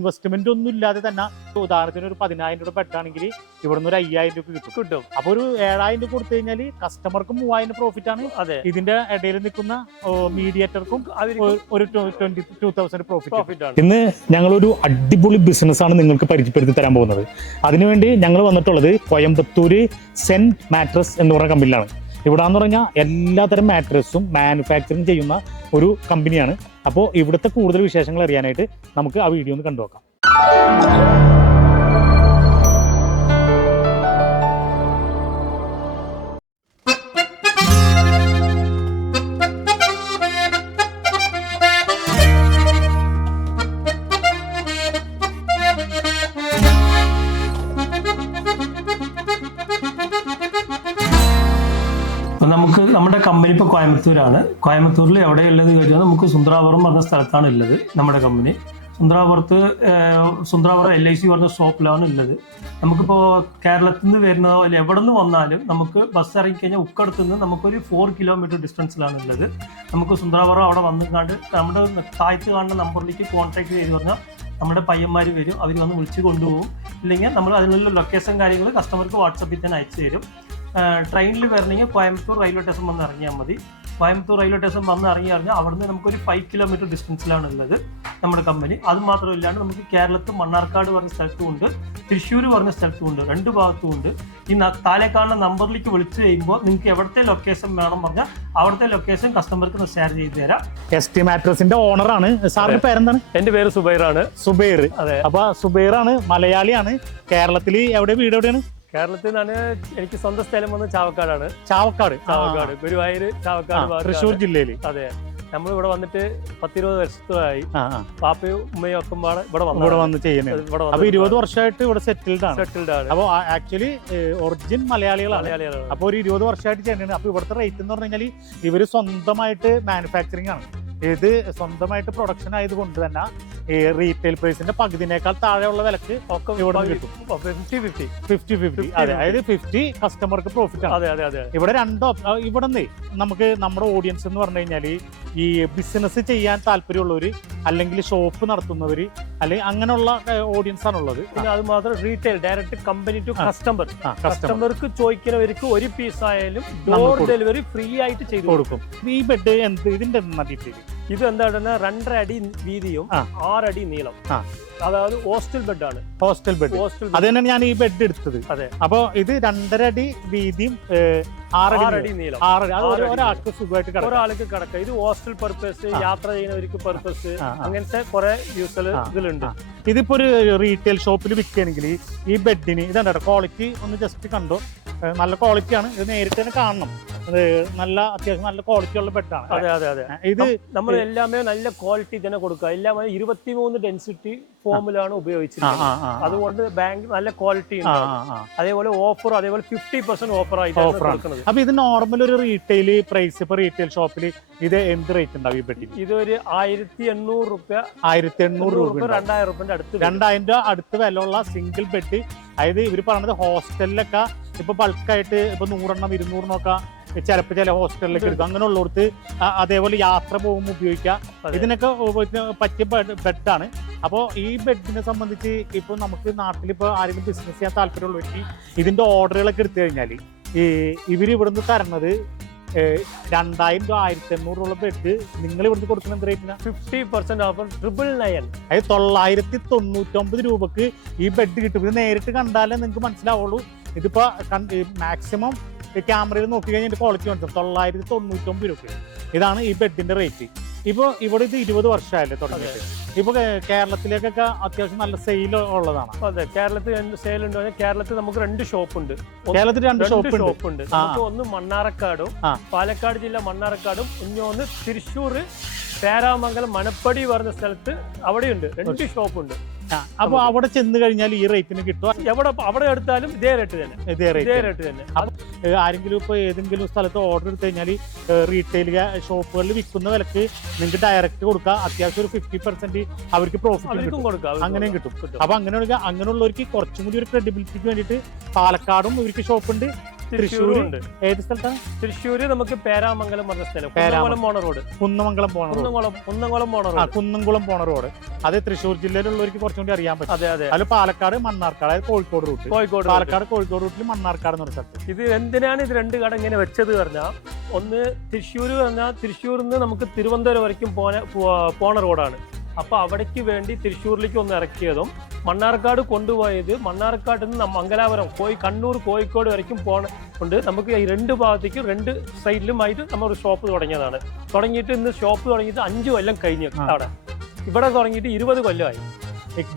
Investment ഒന്നും ഇല്ലാതെ തന്നെ ഉദാഹരണത്തിന് ഒരു പതിനായിരം രൂപ ബെഡാണെങ്കിൽ ഇവിടുന്ന് ഒരു അയ്യായിരം രൂപ കിട്ടും. കിട്ടും. അപ്പൊ ഒരു ഏഴായിരം രൂപ കൊടുത്തു കഴിഞ്ഞാൽ കസ്റ്റമർക്കും മൂവായിരം പ്രോഫിറ്റ് ആണ്. അതെ. ഇതിന്റെ ഇടയിൽ നിൽക്കുന്ന മീഡിയേറ്റർക്കും ഒരു twenty two thousand profit profit ആണ്. ഇന്ന് ഞങ്ങളൊരു അടിപൊളി ബിസിനസ് ആണ് നിങ്ങൾക്ക് പരിചയപ്പെടുത്തി തരാൻ പോകുന്നത്. അതിനുവേണ്ടി ഞങ്ങൾ വന്നിട്ടുള്ളത് കോയമ്പത്തൂര് സെന്റ് മാട്രസ് എന്ന് പറഞ്ഞ കമ്പനിയിലാണ് ഇവിടെ എന്ന് പറഞ്ഞാൽ എല്ലാത്തരം മാട്രസും മാനുഫാക്ചറിങ് ചെയ്യുന്ന ഒരു കമ്പനിയാണ് അപ്പോൾ ഇവിടുത്തെ കൂടുതൽ വിശേഷങ്ങൾ അറിയാനായിട്ട് നമുക്ക് ആ വീഡിയോ ഒന്ന് കണ്ടു നോക്കാം ഇപ്പോൾ കോയമ്പത്തൂരാണ്. കോയമ്പത്തൂരിൽ എവിടെയുള്ളത് ചോദിച്ചാൽ നമുക്ക് സുന്ദരാപുരം പറഞ്ഞ സ്ഥലത്താണ് ഉള്ളത് നമ്മുടെ കമ്പനി സുന്ദരാപുരത്ത് സുന്ദരാപുരം എൽ ഐ സി പറഞ്ഞ ഷോപ്പിലാണ് ഉള്ളത്. നമുക്കിപ്പോൾ കേരളത്തിൽ നിന്ന് വരുന്നത് അല്ല എവിടെ നിന്ന് വന്നാലും നമുക്ക് ബസ് ഇറങ്ങിക്കഴിഞ്ഞാൽ ഉക്കടത്ത് നിന്ന് നമുക്കൊരു ഫോർ കിലോമീറ്റർ ഡിസ്റ്റൻസിലാണ് ഉള്ളത്. നമുക്ക് സുന്ദരാപുരം അവിടെ വന്നുകാണ്ട് നമ്മുടെ താഴ്ത്ത് കാണുന്ന നമ്പറിലേക്ക് കോൺടാക്ട് ചെയ്ത് പറഞ്ഞാൽ നമ്മുടെ പയ്യന്മാർ വരും. അവർ വന്ന് വിളിച്ച് കൊണ്ടുപോകും. ഇല്ലെങ്കിൽ നമ്മൾ അതിനുള്ള ലൊക്കേഷൻ കാര്യങ്ങൾ കസ്റ്റമർക്ക് വാട്സപ്പിൽ തന്നെ അയച്ചു തരും. ട്രെയിനിൽ വരണമെങ്കിൽ കോയമ്പത്തൂർ റെയിൽവേ സ്റ്റേഷൻ വന്ന് ഇറങ്ങിയാൽ മതി. കോയമ്പത്തൂർ റെയിൽവേ സ്റ്റേഷൻ വന്ന് ഇറങ്ങി അറിഞ്ഞാൽ അവിടുന്ന് നമുക്കൊരു ഫൈവ് കിലോമീറ്റർ ഡിസ്റ്റൻസിലാണ് ഉള്ളത് നമ്മുടെ കമ്പനി അത് മാത്രമില്ലാണ്ട് നമുക്ക് കേരളത്തിൽ മണ്ണാർക്കാട് പറഞ്ഞ സ്ഥലത്തും ഉണ്ട് തൃശ്ശൂർ പറഞ്ഞ സ്ഥലത്തും ഉണ്ട് രണ്ട് ഭാഗത്തും ഉണ്ട്. ഈ താഴെ കാണുന്ന നമ്പറിലേക്ക് വിളിച്ചു കഴിയുമ്പോൾ നിങ്ങൾക്ക് എവിടുത്തെ ലൊക്കേഷൻ വേണം പറഞ്ഞാൽ അവിടുത്തെ ലൊക്കേഷൻ കസ്റ്റമർക്ക് ഷെയർ ചെയ്ത് തരാം. എസ് ടി മാട്രസിന്റെ ഓണറാണ് സാറിന്റെ പേരെന്താണ്? എന്റെ പേര് സുബൈറാണ്. സുബൈർ. അതെ. അപ്പൊ സുബൈറാണ് മലയാളിയാണ്. കേരളത്തിൽ എവിടെ വീട് എവിടെയാണ്? കേരളത്തിൽ നിന്നാണ് എനിക്ക് സ്വന്തം സ്ഥലം വന്ന് ചാവക്കാടാണ്. ചാവക്കാട് ചാവക്കാട്. ഗുരുവായൂർ ചാവക്കാട്. തൃശ്ശൂർ ജില്ലയിൽ അതെ. നമ്മൾ ഇവിടെ വന്നിട്ട് പത്തിരുപത് വർഷത്തോളായി. പാപ്പയും ഉമ്മയും ഒക്കെ ഇവിടെ ഇവിടെ ഇവിടെ വന്ന് ചെയ്യുന്നത്. അപ്പൊ ഇരുപത് വർഷമായിട്ട് ഇവിടെ സെറ്റിൽഡ് ആണ്. സെറ്റിൽഡ് ആണ്. അപ്പൊ ആക്ച്വലി ഒറിജിൻ മലയാളികളാണ്. മലയാളികളാണ്. അപ്പൊ ഒരു ഇരുപത് വർഷമായിട്ട് ചെയ്യുന്നത് അപ്പൊ ഇവിടുത്തെ റേറ്റ് എന്ന് പറഞ്ഞു കഴിഞ്ഞാൽ ഇവർ സ്വന്തമായിട്ട് മാനുഫാക്ചറിങ് ആണ്. ഇത് സ്വന്തമായിട്ട് പ്രൊഡക്ഷൻ ആയതുകൊണ്ട് തന്നെ ഈ റീറ്റെയിൽ പ്രൈസിന്റെ പകുതിനേക്കാൾ താഴെയുള്ള വിലക്ക് ഒക്കെ ഇവിടെ കിട്ടും. ഫിഫ്റ്റി ഫിഫ്റ്റി ഫിഫ്റ്റി ഫിഫ്റ്റി അതെ അതായത് ഫിഫ്റ്റി കസ്റ്റമർക്ക് പ്രോഫിറ്റ് ആണ്. അതെ അതെ അതെ ഇവിടെ രണ്ട് ഇവിടെ നിന്ന് നമുക്ക് നമ്മുടെ ഓഡിയൻസ് എന്ന് പറഞ്ഞു കഴിഞ്ഞാൽ ഈ ബിസിനസ് ചെയ്യാൻ താല്പര്യമുള്ളവർ അല്ലെങ്കിൽ ഷോപ്പ് നടത്തുന്നവര് അല്ലെങ്കിൽ അങ്ങനെയുള്ള ഓഡിയൻസ് ആണുള്ളത്. പിന്നെ അത് മാത്രം retail direct company to customer customer കസ്റ്റമർക്ക് ചോദിക്കുന്നവർക്ക് ഒരു പീസ് ആയാലും ഡോർ ഡെലിവറി ഫ്രീ ആയിട്ട് ചെയ്തു കൊടുക്കും. ഈ ബെഡ് എന്ത് ഇതിന്റെ എന്താ ഡീറ്റെയിൽ ഇത് എന്താണ് രണ്ടര അടി വീതിയും. ആറടി നീളം. അതായത് ഹോസ്റ്റൽ ബെഡ് ആണ്. ഹോസ്റ്റൽ ബെഡ് ഹോസ്റ്റൽ അത് തന്നെയാണ് ഞാൻ ഈ ബെഡ് എടുത്തത്. അതെ. അപ്പൊ ഇത് രണ്ടര അടി വീതിയും ആറടി നീളം. ആറടി അത് ഒരാൾക്ക് സുഖമായിട്ട് കിടക്കാം. ഒരാൾക്ക് കിടക്കാം. ഇത് ഹോസ്റ്റൽ പർപ്പസ് യാത്ര ചെയ്യുന്നവർക്ക് പർപ്പസ്. അങ്ങനത്തെ കുറെ യൂസൽ ഇതിലുണ്ട്. ഇതിപ്പോ ഒരു റീറ്റെയിൽ ഷോപ്പിൽ വിൽക്കുകയാണെങ്കിൽ ഈ ബെഡിന് ഇതാണ് ക്വാളിറ്റി ഒന്ന് ജസ്റ്റ് കണ്ടോ? നല്ല ക്വാളിറ്റിയാണ് ഇത് നേരിട്ട് തന്നെ കാണണം. നല്ല അത്യാവശ്യം നല്ല ക്വാളിറ്റി ഉള്ള ബെഡാണ് അതെ അതെ അതെ. ഇത് നമ്മൾ എല്ലാമേ നല്ല ക്വാളിറ്റി തന്നെ കൊടുക്കുക. എല്ലാമേ ഇരുപത്തിമൂന്ന് ഡെൻസിറ്റി ഫോമിലാണ് ഉപയോഗിച്ചത് അതുകൊണ്ട് ബാങ്ക് നല്ല ക്വാളിറ്റി. അതേപോലെ ഓഫർ അതേപോലെ ഫിഫ്റ്റി പെർസെന്റ് ഓഫർ ആണ്. കൊടുക്കുന്നത്. അപ്പൊ ഇത് നോർമൽ ഒരു റീറ്റെയിൽ പ്രൈസ് ഇപ്പൊ റീറ്റെയിൽ ഷോപ്പിൽ ഇത് എന്ത് റേറ്റ് ഉണ്ടാവും ഈ ബെഡിന് ഇതൊരു ആയിരത്തി എണ്ണൂറ് റുപ്യ ആയിരത്തി എണ്ണൂറ് രൂപ. രണ്ടായിരം റുപ്യന്റെ അടുത്ത്. രണ്ടായിരം രൂപ അടുത്ത് വിലയുള്ള സിംഗിൾ ബെഡ് അതായത് ഇവർ പറഞ്ഞത് ഹോസ്റ്റലിലൊക്കെ ഇപ്പൊ ബൾക്കായിട്ട് ഇപ്പൊ നൂറെണ്ണം ഇരുന്നൂറിനൊക്കെ ചിലപ്പോൾ ചില ഹോസ്റ്റലിലേക്ക് എടുക്കുക അങ്ങനെയുള്ളവർക്ക് അ- അതേപോലെ യാത്ര പോകുമ്പോൾ ഉപയോഗിക്കാം. ഇതിനൊക്കെ പറ്റിയ ബെഡാണ്. അപ്പോൾ ഈ ബെഡിനെ സംബന്ധിച്ച് ഇപ്പോൾ നമുക്ക് നാട്ടിലിപ്പോൾ ആരെങ്കിലും ബിസിനസ് ചെയ്യാൻ താല്പര്യമുള്ളവർക്ക് ഇതിന്റെ ഓർഡറുകളൊക്കെ എടുത്തു കഴിഞ്ഞാൽ ഈ ഇവർ ഇവിടുന്ന് തരണത് രണ്ടായിരം രൂപ ആയിരത്തി എണ്ണൂറുള്ള ബെഡ് നിങ്ങൾ ഇവിടുന്ന് കൊടുക്കുന്ന എന്ത് റേറ്റിനാ fifty percent offer triple nine അതായത് തൊള്ളായിരത്തി തൊണ്ണൂറ്റൊമ്പത് രൂപക്ക് ഈ ബെഡ് കിട്ടും. ഇത് നേരിട്ട് കണ്ടാലേ നിങ്ങൾക്ക് മനസ്സിലാവുള്ളൂ. ഇതിപ്പോ മാക്സിമം ക്യാമറയിൽ നോക്കി കഴിഞ്ഞാൽ ക്വാളിറ്റി മനസ്സിലാവും തൊള്ളായിരത്തി തൊണ്ണൂറ്റൊമ്പത് രൂപ. ഇതാണ് ഈ ബെഡിന്റെ റേറ്റ് ഇപ്പോൾ ഇവിടെ ഇത് ഇരുപത് വർഷമായല്ലേ തുടങ്ങിയിട്ട്? ഇപ്പൊ കേരളത്തിലേക്കൊക്കെ അത്യാവശ്യം നല്ല സെയിൽ ഉള്ളതാണ്. അതെ കേരളത്തിൽ സെയിൽ ഉണ്ട്. കേരളത്തിൽ നമുക്ക് രണ്ട് ഷോപ്പ് ഉണ്ട്. കേരളത്തിൽ രണ്ട് ഷോപ്പ് ഉണ്ട്. ഷോപ്പ് ഉണ്ട്. നമുക്ക് ഒന്ന് മണ്ണാറക്കാടും പാലക്കാട് ജില്ല മണ്ണാറക്കാടും ഇനി ഒന്ന് തൃശ്ശൂർ പേരാമംഗലം മണപ്പടി പറഞ്ഞ സ്ഥലത്ത് അവിടെയുണ്ട്. രണ്ട് ഷോപ്പ് ഉണ്ട്. അപ്പൊ അവിടെ ചെന്ന് കഴിഞ്ഞാൽ ഈ റേറ്റിന് കിട്ടും എവിടെ അവിടെ എടുത്താലും ഇതേ റേറ്റ് തന്നെ. ഇതേ ഇതേ റേറ്റ് റേറ്റ് തന്നെ. ആരെങ്കിലും ഇപ്പൊ ഏതെങ്കിലും സ്ഥലത്ത് ഓർഡർ എടുത്തു കഴിഞ്ഞാൽ റീറ്റെയിൽ ഷോപ്പുകളിൽ വിൽക്കുന്ന വിലക്ക് നിങ്ങൾക്ക് ഡയറക്റ്റ് കൊടുക്കുക അത്യാവശ്യം ഒരു ഫിഫ്റ്റി പെർസെന്റ് അവർക്ക് പ്രോഫിറ്റ് കൊടുക്കാം അങ്ങനെയും കിട്ടും. അപ്പൊ അങ്ങനെയുള്ള അങ്ങനെയുള്ളവർക്ക് കുറച്ചും കൂടി ഒരു ക്രെഡിബിലിറ്റിക്ക് വേണ്ടിയിട്ട് പാലക്കാടും ഇവർക്ക് ഷോപ്പ് ഉണ്ട് തൃശ്ശൂരും ഉണ്ട്. ഏത് സ്ഥലത്താണ്? തൃശ്ശൂര് നമുക്ക് പേരാമംഗലം പറഞ്ഞ സ്ഥലം പേരാമംഗലം. പോണ റോഡ്. കുന്നമംഗലം പോണ കുന്നംകുളം കുന്നംകുളം പോണ റോഡ്. കുന്നംകുളം പോണ റോഡ്. അത് തൃശ്ശൂർ ജില്ലയിലുള്ളവർക്ക് കുറച്ചും കൂടി അറിയാൻ പറ്റും. അതെ അതെ. പാലക്കാട് മണ്ണാർക്കാട് അതായത് കോഴിക്കോട് റൂട്ട് കോഴിക്കോട് പാലക്കാട് കോഴിക്കോട് റൂട്ടിൽ മണ്ണാർക്കാട് എന്ന് പറഞ്ഞ സ്ഥലത്ത്. ഇത് എന്തിനാണ് ഇത് രണ്ട് കട ഇങ്ങനെ വെച്ചത് പറഞ്ഞാൽ ഒന്ന് തൃശ്ശൂർ പറഞ്ഞാൽ തൃശ്ശൂരിൽ നിന്ന് നമുക്ക് തിരുവനന്തപുരം വരയ്ക്കും പോണ പോണ റോഡാണ്. അപ്പൊ അവിടേക്ക് വേണ്ടി തൃശ്ശൂരിലേക്ക് ഒന്ന് ഇറക്കിയതും മണ്ണാർക്കാട് കൊണ്ടുപോയത് മണ്ണാർക്കാട് നിന്ന് മംഗലാപുരം കോഴി കണ്ണൂർ കോഴിക്കോട് വരയ്ക്കും പോണ കൊണ്ട് നമുക്ക് ഈ രണ്ട് ഭാഗത്തേക്കും രണ്ട് സൈഡിലുമായിട്ട് നമ്മൾ ഒരു ഷോപ്പ് തുടങ്ങിയതാണ്. തുടങ്ങിയിട്ട് ഇന്ന് ഷോപ്പ് തുടങ്ങിയിട്ട് അഞ്ച് കൊല്ലം കഴിഞ്ഞു. അവിടെ. ഇവിടെ തുടങ്ങിയിട്ട് ഇരുപത് കൊല്ലമായി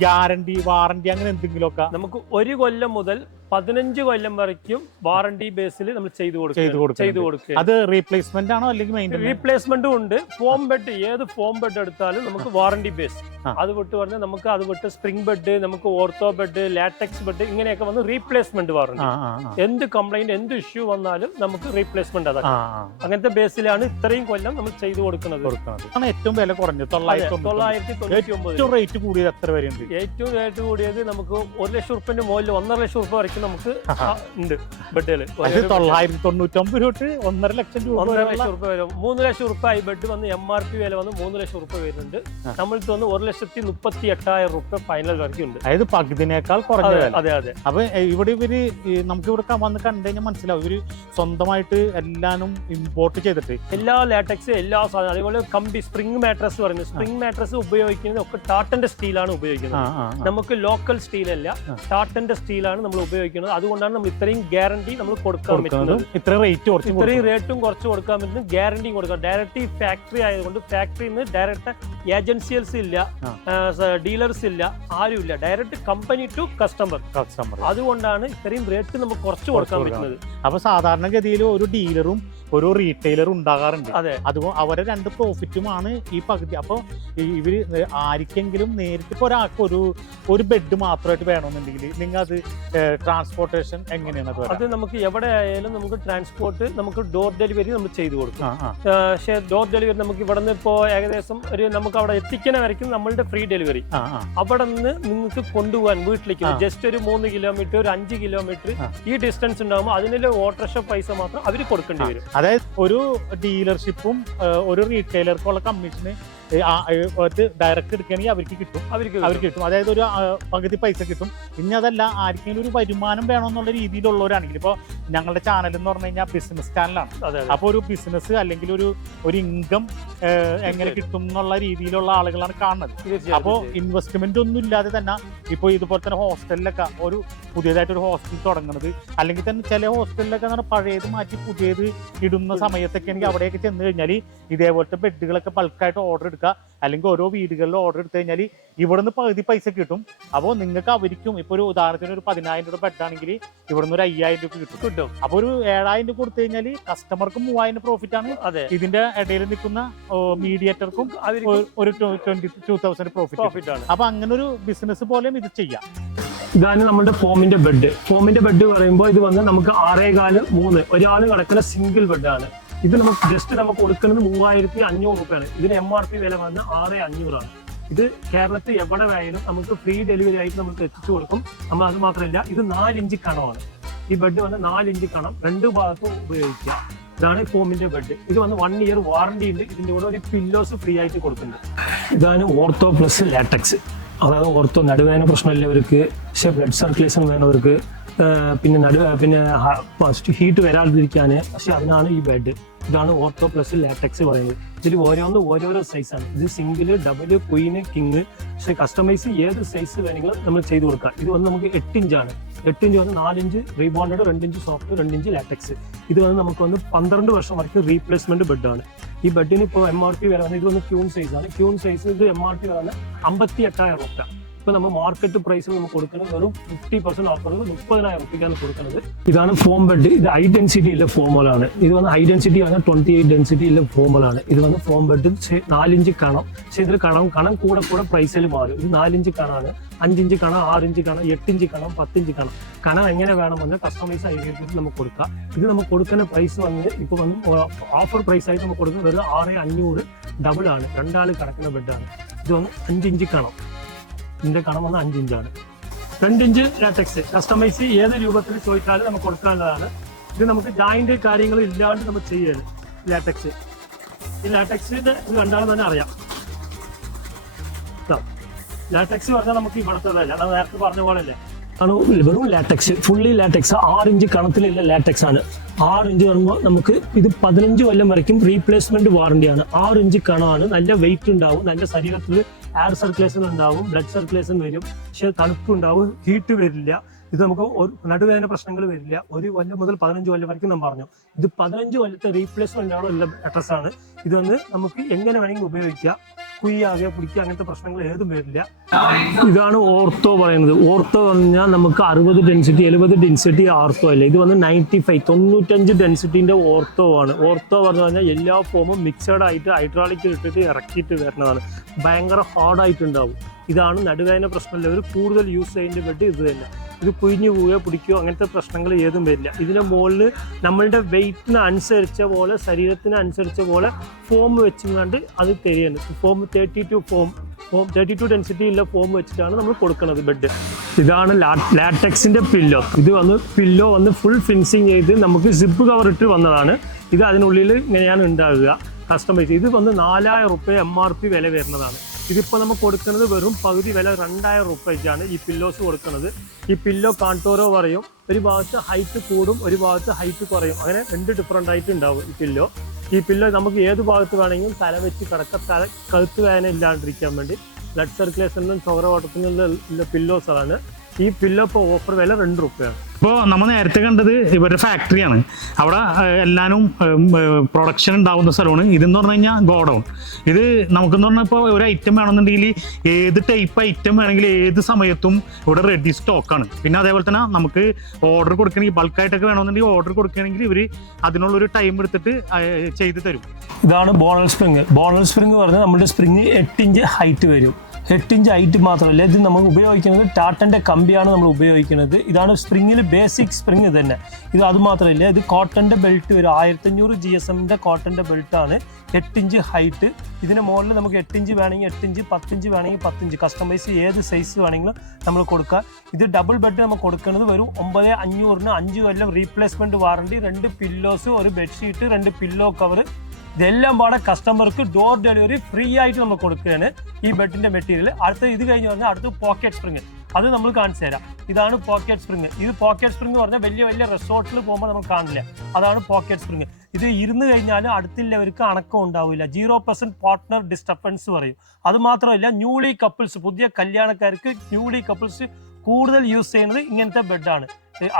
ഗ്യാരണ്ടി വാറണ്ടി അങ്ങനെ എന്തെങ്കിലുമൊക്കെ നമുക്ക് ഒരു കൊല്ലം മുതൽ പതിനഞ്ച് കൊല്ലം വരയ്ക്കും വാറണ്ടി ബേസിൽ നമ്മൾ ചെയ്തു കൊടുക്കും. ചെയ്തു കൊടുക്കുക അത് റീപ്ലേസ്മെന്റ് ആണോ അല്ലെങ്കിൽ റീപ്ലേസ്മെന്റും ഉണ്ട്. ഫോം ബെഡ് ഏത് ഫോം ബെഡ് എടുത്താലും നമുക്ക് വാറണ്ടി ബേസ് അത് വിട്ട് പറഞ്ഞാൽ നമുക്ക് അത് വിട്ട് സ്പ്രിംഗ് ബെഡ് നമുക്ക് ഓർത്തോ ബെഡ് ലാറ്റക്സ് ബെഡ് ഇങ്ങനെയൊക്കെ വന്ന് റീപ്ലേസ്മെന്റ് വാറണ്ടി. എന്ത് കംപ്ലൈന്റ് എന്ത് ഇഷ്യൂ വന്നാലും നമുക്ക് റീപ്ലേസ്മെന്റ് അതാണ്. അങ്ങനത്തെ ബേസിലാണ് ഇത്രയും കൊല്ലം നമ്മൾ ചെയ്തു കൊടുക്കുന്നത്. ഏറ്റവും വില കുറഞ്ഞത്. തൊള്ളായിരത്തി തൊള്ളായിരത്തി തൊണ്ണൂറ്റി ഒമ്പത്. ഏറ്റവും റേറ്റ് കൂടിയത് എത്ര വരെ ഉണ്ട് ഏറ്റവും റേറ്റ് കൂടിയത് നമുക്ക് ഒരു ലക്ഷം റുപ്യന്റെ മുകളിൽ ഒന്നര ലക്ഷം റുപ്യ വരയ്ക്കും നമുക്ക് ഉണ്ട്. ബെഡുകൾ തൊള്ളായിരത്തി തൊണ്ണൂറ്റൊമ്പത് തൊട്ട് ഒന്നര ലക്ഷം രൂപ ഒന്നര ലക്ഷം റുപ്യ വരും. മൂന്ന് ലക്ഷം റുപ്യ ഈ ബെഡ് വന്ന് എം ആർ പി വില വന്ന് മൂന്ന് ലക്ഷം റുപ്യ വരുന്നുണ്ട്. നമ്മൾക്ക് വന്ന് ഒരു ലക്ഷത്തി മുപ്പത്തി എട്ടായിരം റുപ്യ ഫൈനൽ വരയ്ക്കുണ്ട് അതായത് പകുതിനേക്കാൾ കുറഞ്ഞ അതെ അതെ അപ്പൊ ഇവിടെ ഇവർ നമുക്ക് ഇവിടെ വന്ന് കണ്ടു കഴിഞ്ഞാൽ മനസ്സിലാവും. ഇവർ സ്വന്തമായിട്ട് എല്ലാനും ഇമ്പോർട്ട് ചെയ്തിട്ട്. എല്ലാ ലാറ്റക്സ് എല്ലാ സാധനം അതേപോലെ കമ്പി സ്പ്രിംഗ് മാട്രസ് പറയുന്നത്. സ്പ്രിംഗ് മാട്രസ് ഉപയോഗിക്കുന്നത് ഒക്കെ ടാട്ടന്റെ സ്റ്റീലാണ് ആ, ഉപയോഗിക്കുന്നത്. നമുക്ക് ലോക്കൽ സ്റ്റീൽ അല്ല ടാട്ടന്റെ ടാറ്റന്റെ സ്റ്റീലാണ് നമ്മൾ ഉപയോഗിക്കുന്നത്. അതുകൊണ്ടാണ് നമ്മൾ ഇത്രയും ഗ്യാരണ്ടി നമ്മൾ കൊടുക്കാൻ പറ്റുന്നത്. ഇത്ര റേറ്റ് കുറച്ച് ഇത്രയും. റേറ്റും കുറച്ച് കൊടുക്കാൻ പറ്റുന്നു ഗ്യാരണ്ടി കൊടുക്കാം ഡയറക്റ്റ് ഫാക്ടറി ആയതുകൊണ്ട് ഫാക്ടറിയിൽ നിന്ന് ഡയറക്റ്റ് ഏജൻസിയൽസ് ഇല്ല ഡീലേഴ്സ് ഇല്ല ആരും ഇല്ല. Direct company to customer customer അതുകൊണ്ടാണ് ഇത്രയും റേറ്റ് നമുക്ക് കുറച്ച് കൊടുക്കാൻ പറ്റുന്നത്. അപ്പൊ സാധാരണഗതിയിൽ ഒരു ഡീലറും ഒരു റീറ്റെയിലർ ഉണ്ടാകാറുണ്ട്. അതെ. അതുകൊണ്ട് അവരെ രണ്ട് പ്രോഫിറ്റുമാണ് ഈ പകുതി. അപ്പോൾ ഇവർ ആർക്കെങ്കിലും നേരിട്ട് ഇപ്പോൾ ഒരാൾക്ക് ഒരു ഒരു ബെഡ് മാത്രമായിട്ട് വേണമെന്നുണ്ടെങ്കിൽ നിങ്ങൾ അത് ട്രാൻസ്പോർട്ടേഷൻ എങ്ങനെയാണ് അത് നമുക്ക് എവിടെ ആയാലും നമുക്ക് ട്രാൻസ്പോർട്ട് നമുക്ക് ഡോർ ഡെലിവറി നമ്മൾ ചെയ്തു കൊടുക്കും. പക്ഷേ ഡോർ ഡെലിവറി നമുക്ക് ഇവിടെ നിന്ന് ഇപ്പോൾ ഏകദേശം ഒരു നമുക്ക് അവിടെ എത്തിക്കണ വരയ്ക്കും നമ്മളുടെ ഫ്രീ ഡെലിവറി അവിടെ നിന്ന് നിങ്ങൾക്ക് കൊണ്ടുപോകാൻ വീട്ടിലേക്ക്. ജസ്റ്റ് ഒരു മൂന്ന് കിലോമീറ്റർ ഒരു അഞ്ച് കിലോമീറ്റർ ഈ ഡിസ്റ്റൻസ് ഉണ്ടാകുമ്പോൾ അതിനുള്ള ഓട്ടോറിക്ഷ പൈസ മാത്രം അവർ കൊടുക്കേണ്ടി വരും. അതായത് ഒരു ഡീലർഷിപ്പും ഒരു റീറ്റെയിലർക്കുള്ള കമ്മീഷന് ഡയറക്റ്റ് എടുക്കുകയാണെങ്കിൽ അവർക്ക് കിട്ടും. അവർക്ക് അവർക്ക് കിട്ടും. അതായത് ഒരു പകുതി പൈസ കിട്ടും. പിന്നെ അതല്ല ആർക്കെങ്കിലും ഒരു വരുമാനം വേണമെന്നുള്ള രീതിയിലുള്ളവരാണെങ്കിൽ ഇപ്പോൾ ഞങ്ങളുടെ ചാനൽ എന്ന് പറഞ്ഞു കഴിഞ്ഞാൽ ബിസിനസ് ചാനലാണ് അപ്പോൾ ഒരു ബിസിനസ് അല്ലെങ്കിൽ ഒരു ഒരു ഇൻകം എങ്ങനെ കിട്ടും എന്നുള്ള രീതിയിലുള്ള ആളുകളാണ് കാണുന്നത്. അപ്പോൾ. ഇൻവെസ്റ്റ്മെന്റ് ഒന്നും ഇല്ലാതെ തന്നെ ഇപ്പോൾ ഇതുപോലെ തന്നെ ഹോസ്റ്റലിലൊക്കെ ഒരു പുതിയതായിട്ട് ഒരു ഹോസ്റ്റൽ തുടങ്ങുന്നത്. അല്ലെങ്കിൽ തന്നെ ചില ഹോസ്റ്റലിലൊക്കെ എന്ന് പറഞ്ഞാൽ പഴയത് മാറ്റി പുതിയത് ഇടുന്ന സമയത്തൊക്കെ ആണെങ്കിൽ അവിടെയൊക്കെ ചെന്ന് കഴിഞ്ഞാൽ ഇതേപോലത്തെ ബെഡുകളൊക്കെ ബൾക്കായിട്ട് ഓർഡർ എടുക്കുക അല്ലെങ്കിൽ ഓരോ വീടുകളിൽ ഓർഡർ എടുത്തു കഴിഞ്ഞാൽ ഇവിടുന്ന് പകുതി പൈസ കിട്ടും. അപ്പോൾ നിങ്ങൾക്ക് അവർക്കും ഇപ്പോൾ ഒരു ഉദാഹരണത്തിന് ഒരു പതിനായിരം രൂപ ബെഡാണെങ്കിൽ ഇവിടുന്ന് ഒരു അയ്യായിരം രൂപ കിട്ടും. കിട്ടും. അപ്പോൾ ഒരു ഏഴായിരം രൂപ കൊടുത്തു കഴിഞ്ഞാൽ കസ്റ്റമർക്ക് മൂവായിരം പ്രോഫിറ്റ് ആണ്. അതെ. ഇതിന്റെ ഇടയിൽ നിൽക്കുന്ന മീഡിയേറ്റർക്കും ഒരു twenty two thousand profit profit ആണ്. അപ്പൊ അങ്ങനെ ഒരു ബിസിനസ് പോലെയും ഇത് ചെയ്യാം. ഇതാണ് നമ്മുടെ ഫോമിന്റെ ബെഡ് ഫോമിന്റെ ബെഡ് പറയുമ്പോൾ ഇത് വന്ന് നമുക്ക് ആറേകാൽ മൂന്ന്. ഒരാൾ കിടക്കുന്ന സിംഗിൾ ബെഡാണ് ഇത് നമുക്ക് ജസ്റ്റ് നമുക്ക് കൊടുക്കുന്നത് മൂവായിരത്തി അഞ്ഞൂറ് രൂപയാണ്. ഇതിന് എം ആർ പി വില വന്ന് ആറ് അഞ്ഞൂറാണ്. ഇത് കേരളത്തിൽ എവിടെ വേണം നമുക്ക് ഫ്രീ ഡെലിവറി ആയിട്ട് നമുക്ക് എത്തിച്ചു കൊടുക്കും. നമ്മൾ അത് മാത്രമല്ല ഇത് നാലിഞ്ച് കണമാണ്. ഈ ബെഡ് വന്ന് നാലിഞ്ച് കണം. രണ്ട് ഭാഗത്തും ഉപയോഗിക്കുക. ഇതാണ് ഫോമിന്റെ ബെഡ് ഇത് വന്ന് വൺ ഇയർ വാറണ്ടി ഉണ്ട്. ഇതിന്റെ കൂടെ ഒരു പില്ലോസ് ഫ്രീ ആയിട്ട് കൊടുക്കുന്നുണ്ട്. ഇതാണ് ഓർത്തോ പ്ലസ് ലാറ്റക്സ് അതായത് ഓർത്തോ നടുവേദന പ്രശ്നമില്ലവർക്ക് പക്ഷേ ബ്ലഡ് സർക്കുലേഷൻ വേണവർക്ക് പിന്നെ നടു പിന്നെ ഫസ്റ്റ് ഹീറ്റ് വരാതിരിക്കാൻ പക്ഷെ അതിനാണ് ഈ ബെഡ് ഇതാണ് ഓർത്തോ പ്ലസ് ലാറ്റക്സ് പറയുന്നത്. ഇതിൽ ഓരോന്ന് ഓരോരോ സൈസാണ് ഇത് സിംഗിൾ ഡബിൾ ക്വീന് കിങ് പക്ഷെ കസ്റ്റമൈസ് ഏത് സൈസ് വേണമെങ്കിലും നമ്മൾ ചെയ്ത് കൊടുക്കാം. ഇത് വന്ന് നമുക്ക് എട്ട് ഇഞ്ചാണ് എട്ട് ഇഞ്ച് വന്ന് നാലിഞ്ച് റീബോണ്ടഡ് രണ്ടിഞ്ച് സോഫ്റ്റ് രണ്ടിഞ്ച് ലാറ്റക്സ് ഇത് വന്ന് നമുക്ക് വന്ന് പന്ത്രണ്ട് വർഷം വരയ്ക്ക് റീപ്ലേസ്മെന്റ് ബെഡാണ് ഈ ബെഡിന് ഇപ്പോൾ എം ആർ പി വരാൻ ഇത് വന്ന് ക്യൂൺ സൈസാണ് ക്യൂൺ സൈസ് ഇത് എം ആർ പി വരാൻ അമ്പത്തി എട്ടായിരം റുപ്യ ഇപ്പൊ നമ്മൾ മാർക്കറ്റ് പ്രൈസിൽ നമുക്ക് കൊടുക്കുന്നത് വെറും ഫിഫ്റ്റി പെർസെന്റ് ഓഫർ മുപ്പതിനായിരം റുപ്യക്കാണ് കൊടുക്കുന്നത്. ഇതാണ് ഫോം ബെഡ് ഇത് ഹൈ ഡെൻസിറ്റിയിലെ ഫോമുകളാണ് ഇത് വന്ന് ഹൈ ഡെൻസിറ്റി ആണ് ട്വന്റി എയ്റ്റ് ഡെൻസിറ്റിയിലെ ഫോമുകളാണ് ഇത് വന്ന് ഫോം ബെഡ് നാലിഞ്ച് കണം. പക്ഷെ ഇതിൽ കണം കണം കൂടെ കൂടെ പ്രൈസിൽ മാറും. ഇത് നാലിഞ്ച് കണാണ്. അഞ്ചിഞ്ച് കണം ആറിഞ്ച് കണം എട്ടിഞ്ച് കണം പത്തിഞ്ച് കണം. കണം എങ്ങനെ വേണമെന്ന് കസ്റ്റമൈസ് ആയിട്ട് നമുക്ക് കൊടുക്കാം. ഇത് നമുക്ക് കൊടുക്കുന്ന പ്രൈസ് വന്ന് ഇപ്പൊ വന്ന് ഓഫർ പ്രൈസ് ആയിട്ട് നമുക്ക് കൊടുക്കുന്നത് വെറും ആറ് അഞ്ഞൂറ് ഡബിൾ ആണ്. രണ്ടാൾ കിടക്കുന്ന ബെഡാണ് ഇത് വന്ന് അഞ്ചിഞ്ച് കണം. ഇതിന്റെ കണം വന്ന് അഞ്ചിഞ്ചാണ് രണ്ടിഞ്ച് ലാറ്റക്സ് കസ്റ്റമൈസ് ഏത് രൂപത്തിൽ ചോദിച്ചാലും നമുക്ക് കൊടുക്കാനുള്ളതാണ്. ഇത് നമുക്ക് ജോയിന്റ് കാര്യങ്ങൾ ഇല്ലാണ്ട് നമ്മൾ ചെയ്യരുത് ലാറ്റക്സ് ഈ ലാറ്റക്സിന്റെ ഇത് കണ്ടാലും തന്നെ അറിയാം. ലാറ്റക്സ് പറഞ്ഞാൽ നമുക്ക് ഇവിടുത്തെ ഞാൻ നേരത്തെ പറഞ്ഞ പോലെ അല്ലേ ആണ് വെറും ലാറ്റക്സ് ഫുള്ളി ലാറ്റക്സ് ആറ് ഇഞ്ച് കണത്തിലുള്ള ലാറ്റക്സ് ആണ്. ആറ് ഇഞ്ച് വരുമ്പോൾ നമുക്ക് ഇത് പതിനഞ്ച് കൊല്ലം വരയ്ക്കും റീപ്ലേസ്മെന്റ് വാറണ്ടിയാണ് ആറ് ഇഞ്ച് കണമാണ്. നല്ല വെയിറ്റ് ഉണ്ടാവും നല്ല ശരീരത്തിൽ എയർ സർക്കുലേഷൻ ഉണ്ടാവും ബ്ലഡ് സർക്കുലേഷൻ വരും. പക്ഷെ തണുപ്പുണ്ടാവും ഹീറ്റ് വരില്ല. ഇത് നമുക്ക് നടുവേദന പ്രശ്നങ്ങൾ വരില്ല. ഒരു കൊല്ലം മുതൽ പതിനഞ്ച് കൊല്ലം വരയ്ക്കും ഞാൻ പറഞ്ഞു. ഇത് പതിനഞ്ച് കൊല്ലത്തെ റീപ്ലേസ്മെന്റ് ആണ് ഉള്ള അഡ്രസ് ആണ്. ഇതൊന്ന് നമുക്ക് എങ്ങനെ വേണമെങ്കിൽ ഉപയോഗിക്കാം. കുയ്യാകെ പിടിക്കുക അങ്ങനത്തെ പ്രശ്നങ്ങൾ ഏതും വരില്ല. ഇതാണ് ഓർത്തോ പറയുന്നത്. ഓർത്തോ പറഞ്ഞാൽ നമുക്ക് അറുപത് ഡെൻസിറ്റി എഴുപത് ഡെൻസിറ്റി ഓർത്തോ അല്ലേ? ഇത് വന്ന് നയന്റി ഫൈവ് തൊണ്ണൂറ്റഞ്ച് ഡെൻസിറ്റിന്റെ ഓർത്തോ ആണ്. ഓർത്തോ പറഞ്ഞു കഴിഞ്ഞാൽ എല്ലാ ഫോമും മിക്സഡ് ആയിട്ട് ഹൈഡ്രോളിക് ഇട്ടിട്ട് ഇറക്കിയിട്ട് വരുന്നതാണ്. ഭയങ്കര ഹാർഡായിട്ടുണ്ടാവും ഇതാണ് നടുവേദന പ്രശ്നമുള്ളവർ കൂടുതൽ യൂസ് ചെയ്യേണ്ടി ബെഡ് ഇത് തന്നെ. ഇത് കുഴിഞ്ഞു പോവുകയോ പിടിക്കുകയോ അങ്ങനത്തെ പ്രശ്നങ്ങൾ ഏതും വരില്ല. ഇതിന്റെ മുകളിൽ നമ്മളുടെ വെയിറ്റിന് അനുസരിച്ച പോലെ ശരീരത്തിന് അനുസരിച്ച പോലെ ഫോം വെച്ചുകൊണ്ട് അത് തരികയാണ്. Foam thirty two foam foam thirty two density ഉള്ള ഫോം വെച്ചിട്ടാണ് നമ്മൾ കൊടുക്കുന്നത് ബെഡ് ഇതാണ് ലാറ്റക്സിന്റെ പില്ലോ ഇത് വന്ന് പില്ലോ വന്ന് ഫുൾ ഫിനിഷിങ് ചെയ്ത് നമുക്ക് സിപ്പ് കവർ ഇട്ട് വന്നതാണ്. ഇത് അതിനുള്ളിൽ ഇങ്ങനെയാണ് ഉണ്ടാകുക കസ്റ്റമൈസ് ഇത് വന്ന് നാലായിരം റുപ്യ എം ആർ പി വില വരുന്നതാണ്. ഇതിപ്പോൾ നമ്മൾ കൊടുക്കുന്നത് വെറും പകുതി വില രണ്ടായിരം റുപ്യക്കാണ് ഈ പില്ലോസ് കൊടുക്കുന്നത്. ഈ പില്ലോ കാൺടോറോ പറയും ഒരു ഭാഗത്ത് ഹൈറ്റ് കൂടും ഒരു ഭാഗത്ത് ഹൈറ്റ് കുറയും. അങ്ങനെ രണ്ട് ഡിഫറെന്റ് ആയിട്ട് ഉണ്ടാവും ഈ പില്ലോ ഈ പില്ലോ നമുക്ക് ഏത് ഭാഗത്ത് വേണമെങ്കിലും തല വെച്ച് കിടക്ക തല കഴുത്ത് വേദന ഇല്ലാണ്ടിരിക്കാൻ വേണ്ടി ബ്ലഡ് സർക്കുലേഷനിലും ചോര ഓട്ടത്തിനുള്ള പില്ലോസാണ് ഈ പില്ലോ ഇപ്പോൾ ഓഫർ വില രണ്ട് റുപ്യാണ്. ഇപ്പോൾ നമ്മൾ നേരത്തെ കണ്ടത് ഇവരുടെ ഫാക്ടറിയാണ് അവിടെ എല്ലാവരും പ്രൊഡക്ഷൻ ഉണ്ടാവുന്ന സ്ഥലമാണ്. ഇതെന്ന് പറഞ്ഞു കഴിഞ്ഞാൽ ഗോഡൗൺ. ഇത് നമുക്കെന്ന് പറഞ്ഞാൽ ഇപ്പോൾ ഒരു ഐറ്റം വേണമെന്നുണ്ടെങ്കിൽ ഏത് ടൈപ്പ് ഐറ്റം വേണമെങ്കിൽ ഏത് സമയത്തും ഇവിടെ റെഡി സ്റ്റോക്കാണ് പിന്നെ അതേപോലെ തന്നെ നമുക്ക് ഓർഡർ കൊടുക്കണമെങ്കിൽ ബൾക്കായിട്ടൊക്കെ വേണമെന്നുണ്ടെങ്കിൽ ഓർഡർ കൊടുക്കുകയാണെങ്കിൽ ഇവർ അതിനുള്ളൊരു ടൈം എടുത്തിട്ട് ചെയ്തു തരും. ഇതാണ് ബോണൽ സ്പ്രിങ് ബോണൽ സ്പ്രിങ് പറഞ്ഞാൽ നമ്മുടെ സ്പ്രിങ് എട്ട് ഇഞ്ച് ഹൈറ്റ് വരും. എട്ട് ഇഞ്ച് ഹൈറ്റ് മാത്രമല്ല ഇത് നമ്മൾ ഉപയോഗിക്കുന്നത് ടാറ്റന്റെ കമ്പിയാണ് നമ്മൾ ഉപയോഗിക്കുന്നത്. ഇതാണ് സ്പ്രിങ്ങിൽ ബേസിക് സ്പ്രിങ് തന്നെ. ഇത് അതുമാത്രമല്ല ഇത് കോട്ടന്റെ ബെൽറ്റ് ഒരു ആയിരത്തഞ്ഞൂറ് ജി എസ് എമ്മിന്റെ കോട്ടന്റെ ബെൽറ്റാണ്. എട്ട് ഇഞ്ച് ഹൈറ്റ്. ഇതിന് മുകളിൽ നമുക്ക് എട്ട് ഇഞ്ച് വേണമെങ്കിൽ എട്ട് ഇഞ്ച് പത്തിഞ്ച് വേണമെങ്കിൽ പത്തിഞ്ച്. കസ്റ്റമൈസ് ഏത് സൈസ് വേണമെങ്കിലും നമ്മൾ കൊടുക്കുക ഇത് ഡബിൾ ബെഡ് നമ്മൾ കൊടുക്കുന്നത് വെറും ഒമ്പത് അഞ്ഞൂറിന് അഞ്ച് കൊല്ലം റീപ്ലേസ്മെന്റ് വാറണ്ടി രണ്ട് പില്ലോസ് ഒരു ബെഡ്ഷീറ്റ് രണ്ട് പില്ലോ കവർ ഇതെല്ലാം പാടെ കസ്റ്റമർക്ക് ഡോർ ഡെലിവറി ഫ്രീ ആയിട്ട് നമ്മൾ കൊടുക്കുകയാണ് ഈ ബെഡിന്റെ മെറ്റീരിയൽ അടുത്ത ഇത് കഴിഞ്ഞ് പറഞ്ഞാൽ അടുത്ത് പോക്കറ്റ് സ്പ്രിങ് അത് നമ്മൾ കാണിച്ചു തരാം. ഇതാണ് പോക്കറ്റ് സ്പ്രിങ് ഇത് പോക്കറ്റ് സ്പ്രിങ് പറഞ്ഞാൽ വലിയ വലിയ റിസോർട്ടിൽ പോകുമ്പോൾ നമുക്ക് കാണില്ല. അതാണ് പോക്കറ്റ് സ്പ്രിങ് ഇത് ഇരുന്ന് കഴിഞ്ഞാൽ അടുത്തുള്ളവർക്ക് അണക്കം ഉണ്ടാവില്ല. സീറോ പെർസെന്റ് പാർട്ട്ണർ ഡിസ്റ്റർബൻസ് പറയും. അത് മാത്രമല്ല ന്യൂലി കപ്പിൾസ് പുതിയ കല്യാണക്കാർക്ക് ന്യൂലി കപ്പിൾസ് കൂടുതൽ യൂസ് ചെയ്യുന്നത് ഇങ്ങനത്തെ ബെഡാണ്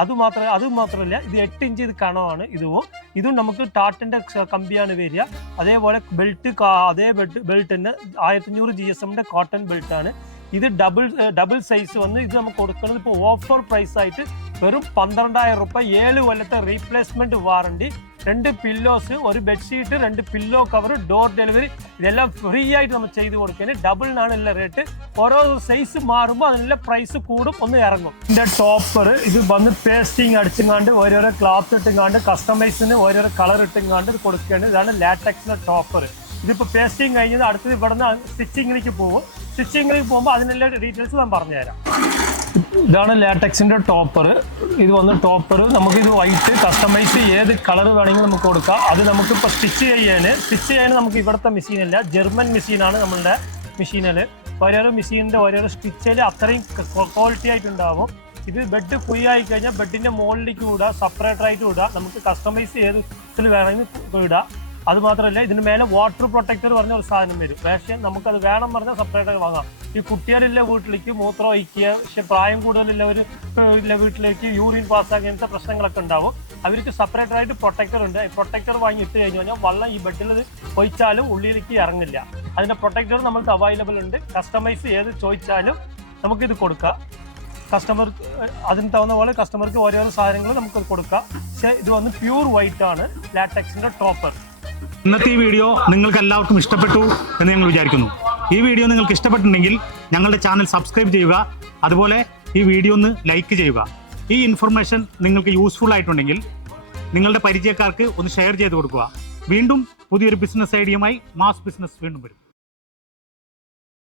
അത് മാത്രമല്ല അത് മാത്രമല്ല ഇത് എട്ട് ഇഞ്ച് ഇത് കണമാണ് ഇതും. ഇതും നമുക്ക് ടാറ്റന്റെ കമ്പിയാണ് വരിക. അതേപോലെ ബെൽറ്റ് അതേ ബെൽറ്റ് ബെൽറ്റ് തന്നെ ആയിരത്തഞ്ഞൂറ് ജി എസ് എമ്മിന്റെ കോട്ടൺ ബെൽറ്റാണ് ഇത് ഡബിൾ ഡബിൾ സൈസ് വന്ന് ഇത് നമുക്ക് കൊടുക്കുന്നത് ഇപ്പോൾ ഓഫർ പ്രൈസ് ആയിട്ട് വെറും പന്ത്രണ്ടായിരം റുപ്യ ഏഴ് കൊല്ലത്തെ റീപ്ലേസ്മെന്റ് വാറണ്ടി രണ്ട് പില്ലോസ് ഒരു ബെഡ്ഷീറ്റ് രണ്ട് പില്ലോ കവർ ഡോർ ഡെലിവറി ഇതെല്ലാം ഫ്രീ ആയിട്ട് നമ്മൾ ചെയ്ത് കൊടുക്കുന്നത് ഡബിളിനാണ് ഉള്ള റേറ്റ് ഓരോ സൈസ് മാറുമ്പോൾ അതിനുള്ള പ്രൈസ് കൂടും ഒന്ന് ഇറങ്ങും. ഇതിന്റെ ടോപ്പർ ഇത് വന്ന് പേസ്റ്റിങ് അടിച്ചുങ്ങാണ്ട് ഓരോരോ ക്ലാത്ത് ഇട്ടുങ്ങാണ്ട് കസ്റ്റമൈസിന് ഓരോരോ കളർ ഇട്ടുങ്ങാണ്ട് ഇത് കൊടുക്കുകയാണ് ഇതാണ് ലാറ്റക്സിന്റെ ടോപ്പർ ഇതിപ്പോ പേസ്റ്റിങ് കഴിഞ്ഞത് അടുത്തത് ഇവിടെ നിന്ന് സ്റ്റിച്ചിങ്ങിലേക്ക് പോകും. സ്റ്റിച്ചിങ്ങിലേക്ക് പോകുമ്പോൾ അതിനുള്ള ഡീറ്റെയിൽസ് ഞാൻ പറഞ്ഞുതരാം. ഇതാണ് ലാറ്റക്സിന്റെ ടോപ്പർ. ഇത് വന്ന് ടോപ്പർ. നമുക്ക് ഇത് വൈറ്റ് കസ്റ്റമൈസ് ഏത് കളർ വേണമെങ്കിൽ നമുക്ക് കൊടുക്കാം. അത് നമുക്ക് ഇപ്പൊ സ്റ്റിച്ച് ചെയ്യാൻ സ്റ്റിച്ച് ചെയ്യാൻ നമുക്ക് ഇവിടുത്തെ മെഷീനല്ല ജർമ്മൻ മെഷീനാണ് നമ്മളുടെ മെഷീനിൽ ഓരോരോ മെഷീനിന്റെ ഓരോരോ സ്റ്റിച്ചിൽ അത്രയും ക്വാളിറ്റി ആയിട്ടുണ്ടാവും. ഇത് ബെഡ് ഫ്രീ ആയി കഴിഞ്ഞാൽ ബെഡിന്റെ മുകളിലേക്ക് സെപ്പറേറ്റർ ആയിട്ട് വിടുക നമുക്ക് കസ്റ്റമൈസ് ചെയ്ത് വേണമെങ്കിൽ ഇടാം. അത് മാത്രമല്ല ഇതിന് മേലെ വാട്ടർ പ്രൊട്ടക്ടർ പറഞ്ഞ ഒരു സാധനം വരും. പക്ഷേ നമുക്കത് വേണം പറഞ്ഞാൽ സെപ്പറേറ്റ് വാങ്ങാം. ഈ കുട്ടികളില്ല വീട്ടിലേക്ക് മൂത്രം ഒഴിക്കുക പക്ഷെ പ്രായം കൂടുതലുള്ളവർ ഇല്ല വീട്ടിലേക്ക് യൂറിൻ പാസ് അങ്ങനത്തെ പ്രശ്നങ്ങളൊക്കെ ഉണ്ടാവും. അവർക്ക് സെപ്പറേറ്റ് ആയിട്ട് പ്രൊട്ടക്ടർ ഉണ്ട്. ഈ പ്രൊട്ടക്ടർ വാങ്ങി ഇട്ട് കഴിഞ്ഞു കഴിഞ്ഞാൽ വെള്ളം ഈ ബെഡിൽ ഒഴിച്ചാലും ഉള്ളിലേക്ക് ഇറങ്ങില്ല. അതിന്റെ പ്രൊട്ടക്ടർ നമ്മൾക്ക് അവൈലബിൾ ഉണ്ട്. കസ്റ്റമൈസ് ഏത് ചോദിച്ചാലും നമുക്കിത് കൊടുക്കാം. കസ്റ്റമർ അതിന് തകുന്ന പോലെ കസ്റ്റമർക്ക് ഓരോരോ സാധനങ്ങൾ നമുക്ക് കൊടുക്കാം. പക്ഷേ ഇത് വന്ന് പ്യൂർ വൈറ്റ് ആണ് ലാറ്റക്സിന്റെ ടോപ്പർ ഇന്നത്തെ ഈ വീഡിയോ നിങ്ങൾക്ക് എല്ലാവർക്കും ഇഷ്ടപ്പെട്ടു എന്ന് ഞങ്ങൾ വിചാരിക്കുന്നു. ഈ വീഡിയോ നിങ്ങൾക്ക് ഇഷ്ടപ്പെട്ടിട്ടുണ്ടെങ്കിൽ ഞങ്ങളുടെ ചാനൽ സബ്സ്ക്രൈബ് ചെയ്യുക അതുപോലെ ഈ വീഡിയോ ഒന്ന് ലൈക്ക് ചെയ്യുക. ഈ ഇൻഫർമേഷൻ നിങ്ങൾക്ക് യൂസ്ഫുൾ ആയിട്ടുണ്ടെങ്കിൽ നിങ്ങളുടെ പരിചയക്കാർക്ക് ഒന്ന് ഷെയർ ചെയ്ത് കൊടുക്കുക. വീണ്ടും പുതിയൊരു ബിസിനസ് ഐഡിയയുമായി മാസ് ബിസിനസ് വീണ്ടും വരും.